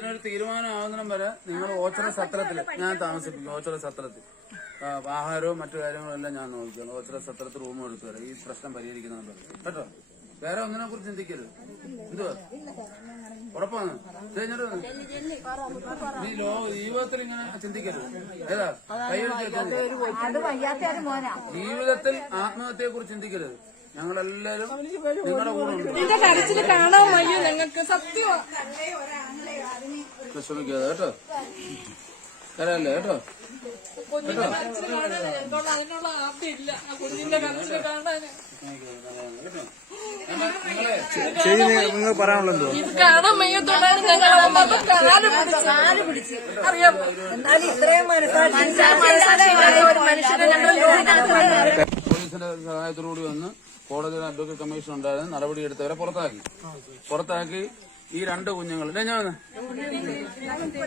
ഇതിനൊരു തീരുമാനമാകുന്നതിനും വരെ നിങ്ങൾ ഓച്ചറ സത്രത്തിൽ ഞാൻ താമസിപ്പിക്കും ഓച്ചറ സത്രത്തിൽ. ആഹാരവും മറ്റു കാര്യങ്ങളും എല്ലാം ഞാൻ നോക്കിക്കണം ഓച്ചറ സത്രത്തിൽ റൂം എടുത്തു തരാം ഈ പ്രശ്നം പരിഹരിക്കുന്നതെന്ന് പറയും കേട്ടോ? വേറെ ഒന്നിനെ കുറിച്ച് ചിന്തിക്കരുത്. എന്തുവാ? ഉറപ്പാണ്? കഴിഞ്ഞിട്ട്. നീ ലോ ജീവിതത്തിൽ ഇങ്ങനെ ചിന്തിക്കരുത്. ഏതാ? ജീവിതത്തിൽ ആത്മഹത്യയെ കുറിച്ച് ചിന്തിക്കരുത്. ഞങ്ങളെല്ലാരും നിങ്ങളുടെ കൂടെ കാണാൻ ഞങ്ങൾക്ക്. വിഷമിക്കാതെ കേട്ടോ. കരയല്ലേ കേട്ടോ. കുഞ്ഞിന്റെ കാണാൻ അതിനുള്ള കാണാൻ. നിങ്ങൾ പറയാനുള്ളത് അറിയാം. എന്നാലും ഇത്രയും പോലീസിന്റെ സഹായത്തോടുകൂടി വന്ന് കോടതിയുടെ അഡ്വക്കേറ്റ് കമ്മീഷൻ ഉണ്ടായിരുന്നു. നടപടിയെടുത്തവരെ പുറത്താക്കി. പുറത്താക്കി ഈ രണ്ട് കുഞ്ഞുങ്ങൾ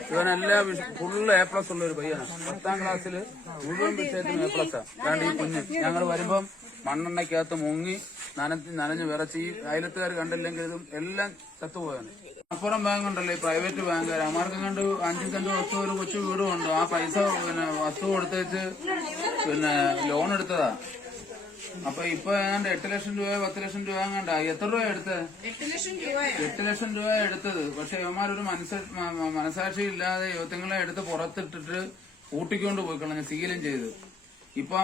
ഇവനെല്ലാം ഫുള്ള് എ പ്ലസ് ഉള്ള ഒരു പയ്യനാണ് പത്താം ക്ലാസ്സിൽ മുഴുവൻ വിഷയത്തിനും എ പ്ലസ് ആണ് ഈ കുഞ്ഞ്. ഞങ്ങൾ വരുമ്പം മണ്ണെണ്ണയ്ക്കകത്ത് മുങ്ങി നനഞ്ഞ് നനഞ്ഞ് വിറച്ച് ഈ അയലത്തുകാർ കണ്ടില്ലെങ്കിൽ ഇതും എല്ലാം ചത്തുപോയാണ് മലപ്പുറം ബാങ്ക് ഉണ്ടല്ലോ ഈ പ്രൈവറ്റ് ബാങ്കുകാർ അമാർക്ക് കണ്ട് അഞ്ച് സെന്റ് വസ്തു ഒരു കൊച്ചു വീടും ഉണ്ട്. ആ പൈസ പിന്നെ വസ്തു കൊടുത്തേച്ച് പിന്നെ ലോൺ എടുത്തതാ. അപ്പൊ ഇപ്പൊ ഏതാണ്ട് എട്ട് ലക്ഷം രൂപ പത്ത് ലക്ഷം രൂപ എങ്ങാണ്ട? എത്ര രൂപ എടുത്തത്? എട്ട് ലക്ഷം രൂപ എടുത്തത്. പക്ഷെ ഇവന്മാരൊരു മനസ്സ മനസാക്ഷി ഇല്ലാതെ യുവത്തങ്ങളെ എടുത്ത് പുറത്തിട്ടിട്ട് കൂട്ടിക്കൊണ്ട് പോയി കളഞ്ഞ സീലും ചെയ്ത്. ഇപ്പൊ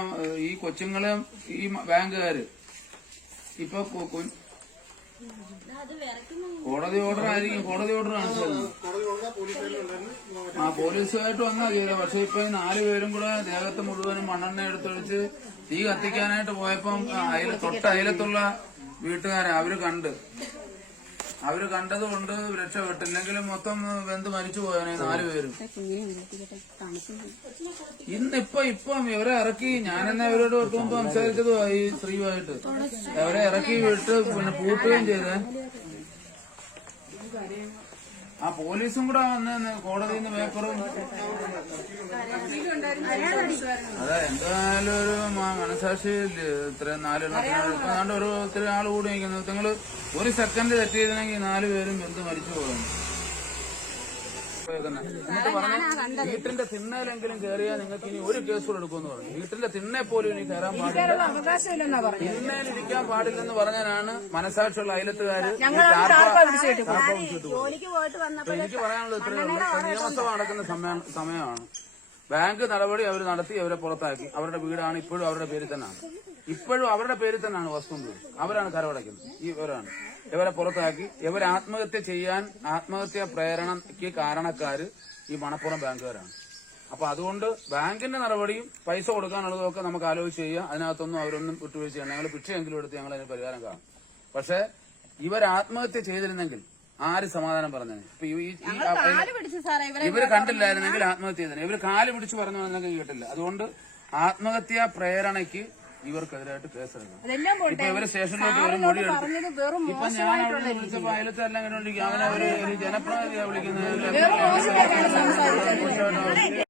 ഈ കൊച്ചുങ്ങളെ ഈ ബാങ്കുകാര്. ഇപ്പൊ കോടതി ഓർഡർ ആയിരിക്കും കോടതി ഓർഡർ പോലീസ് ആ പോലീസുമായിട്ട് വന്നാ ചെയ്തത് പക്ഷെ ഇപ്പൊ ഈ നാല് പേരും കൂടെ ദേഹത്ത് മുഴുവനും മണ്ണെണ്ണ എടുത്തൊഴിച്ച് തീ കത്തിക്കാനായിട്ട് പോയപ്പം അയില തൊട്ട അയലത്തുള്ള വീട്ടുകാരെ അവർ കണ്ട്. അവർ കണ്ടത് കൊണ്ട് രക്ഷപ്പെട്ടില്ലെങ്കിലും മൊത്തം വെന്ത് മരിച്ചു പോയാനെ നാല് പേരും. ഇന്നിപ്പൊ ഇപ്പം ഇവരെ ഇറക്കി. ഞാനെന്നെ ഇവരോട് ഒട്ടും സംസാരിച്ചതും ഈ സ്ത്രീയുമായിട്ട്. അവരെ ഇറക്കി വിട്ട് പിന്നെ പൂട്ടുകയും ചെയ്തേ. ആ പോലീസും കൂടെ വന്ന് കോടതിയിൽ പേപ്പറും അതെ എന്തായാലും ഒരു മനസാക്ഷി ഇത്രയും നാല് ഇപ്പൊ ഏതാണ്ട് ഒരു ഒത്തിരി ആൾ കൂടി നിൽക്കുന്നു. നിങ്ങൾ ഒരു സെക്കൻഡ് തെറ്റ് നാല് പേരും ബന്ധു മരിച്ചു പോകുന്നു. എന്നിട്ട് പറഞ്ഞു വീട്ടിന്റെ തിണ്ണയിലെങ്കിലും കയറിയാൽ നിങ്ങൾക്ക് ഇനി ഒരു കേസ് കൂടെ എടുക്കുമെന്ന് പറഞ്ഞു. വീട്ടിന്റെ തിണ്ണെ പോലും ഇനി കയറാൻ പാടില്ല. തിണ്ണയിലിരിക്കാൻ പാടില്ലെന്ന് പറഞ്ഞാലാണ് മനസാക്ഷിയുള്ള അയലത്തുകാര് എനിക്ക് പറയാനുള്ളത് ഇത്രയേ ഉള്ളൂ. നിയമസഭ നടക്കുന്ന സമയം സമയമാണ്. ബാങ്ക് നടപടി അവർ നടത്തി അവരെ പുറത്താക്കി. അവരുടെ വീടാണ് ഇപ്പോഴും അവരുടെ പേരിൽ തന്നെയാണ്. ഇപ്പോഴും അവരുടെ പേരിൽ തന്നെയാണ് വസ്തുന്നത് അവരാണ് കരവടയ്ക്കുന്നത് ഈ ഇവരാണ്. ഇവരെ പുറത്താക്കി ഇവരെ ആത്മഹത്യ ചെയ്യാൻ ആത്മഹത്യ പ്രേരണയ്ക്ക് കാരണക്കാര് ഈ മണപ്പുറം ബാങ്കുകാരാണ്. അപ്പൊ അതുകൊണ്ട് ബാങ്കിന്റെ നടപടിയും പൈസ കൊടുക്കാനുള്ളതൊക്കെ നമുക്ക് ആലോചിച്ച് ചെയ്യാം അതിനകത്തൊന്നും അവരൊന്നും വിട്ടുവീഴ്ച ചെയ്യണം ഞങ്ങൾ ഭിക്ഷയെങ്കിലും എടുത്ത് ഞങ്ങൾ അതിന് പരിഹാരം കാണും. പക്ഷെ ഇവർ ആത്മഹത്യ ചെയ്തിരുന്നെങ്കിൽ ആര് സമാധാനം പറഞ്ഞു ഇപ്പൊ ഈ- ഈ- ഈ- കാൽ പിടിച്ച് ഇവരെ കണ്ടില്ലായിരുന്നെങ്കിൽ ആത്മഹത്യ ചെയ്തേ ഇവർ കാൽ പിടിച്ച് പറഞ്ഞു കേട്ടില്ല. അതുകൊണ്ട് ആത്മഹത്യാ പ്രേരണയ്ക്ക് ഇവർക്കെതിരായിട്ട് കേസെടുക്കണം. അതെല്ലാം പോട്ടെ. ഇവർ സ്റ്റേഷനിലോട്ട് ഒരു മൊഴി എടുത്തു പറഞ്ഞത് വെറും ഇപ്പൊ ഞാൻ അവിടെ വിളിച്ചപ്പോ അയലത്ത് എല്ലാം കണ്ടോണ്ടിരിക്കും അവനെ ഒരു ഒരു ജനപ്രതിനിധിയെ വിളിക്കുന്നത്.